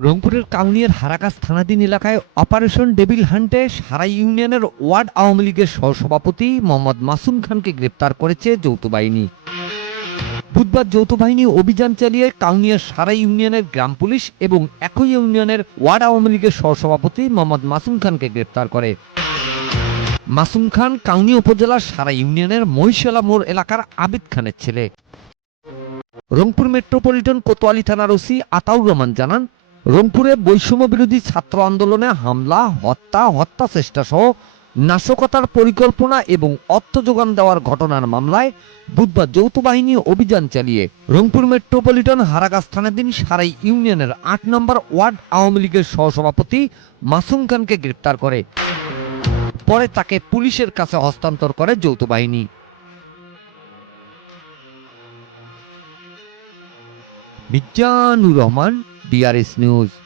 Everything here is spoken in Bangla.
রংপুরের কাউনিয়ার হারাকাস থানাধীন এলাকায় অপারেশন ডেভিল হান্টে সারা ইউনিয়নের ওয়ার্ড আওয়ামী লীগের সহসভাপতি মোহাম্মদ মাসুম খানকে গ্রেপ্তার করেছে যৌথ বাহিনী। বুধবার যৌথ বাহিনী অভিযান চালিয়ে কাউনিয়ার সারা ইউনিয়নের গ্রাম পুলিশ এবং একই ইউনিয়নের ওয়ার্ড আওয়ামী লীগের সহসভাপতি মোহাম্মদ মাসুম খানকে গ্রেপ্তার করে। মাসুম খান কাউনিয়া উপজেলার সারা ইউনিয়নের মহিশালা মোড় এলাকার আবিদ খানের ছেলে। রংপুর মেট্রোপলিটন কোতোয়ালি থানার ওসি আতাউর রহমান জানান রংপুরে বৈষম্য বিরোধী ছাত্র আন্দোলনে হামলা, হত্যা হত্যা চেষ্টা সহ নাশকতার পরিকল্পনা এবং অর্থ যোগান দেওয়ার ঘটনার মামলায় বুধবার যৌথ বাহিনী অভিযান চালিয়ে রংপুর মেট্রোপলিটন হারাগাছ থানাধীন সারাই ইউনিয়নের আট নম্বর ওয়ার্ড আওয়ামী লীগের সহসভাপতি মাসুম খানকে গ্রেপ্তার করে। পরে তাকে পুলিশের কাছে হস্তান্তর করে যৌথ বাহিনী মিজানুর রহমান BRS News.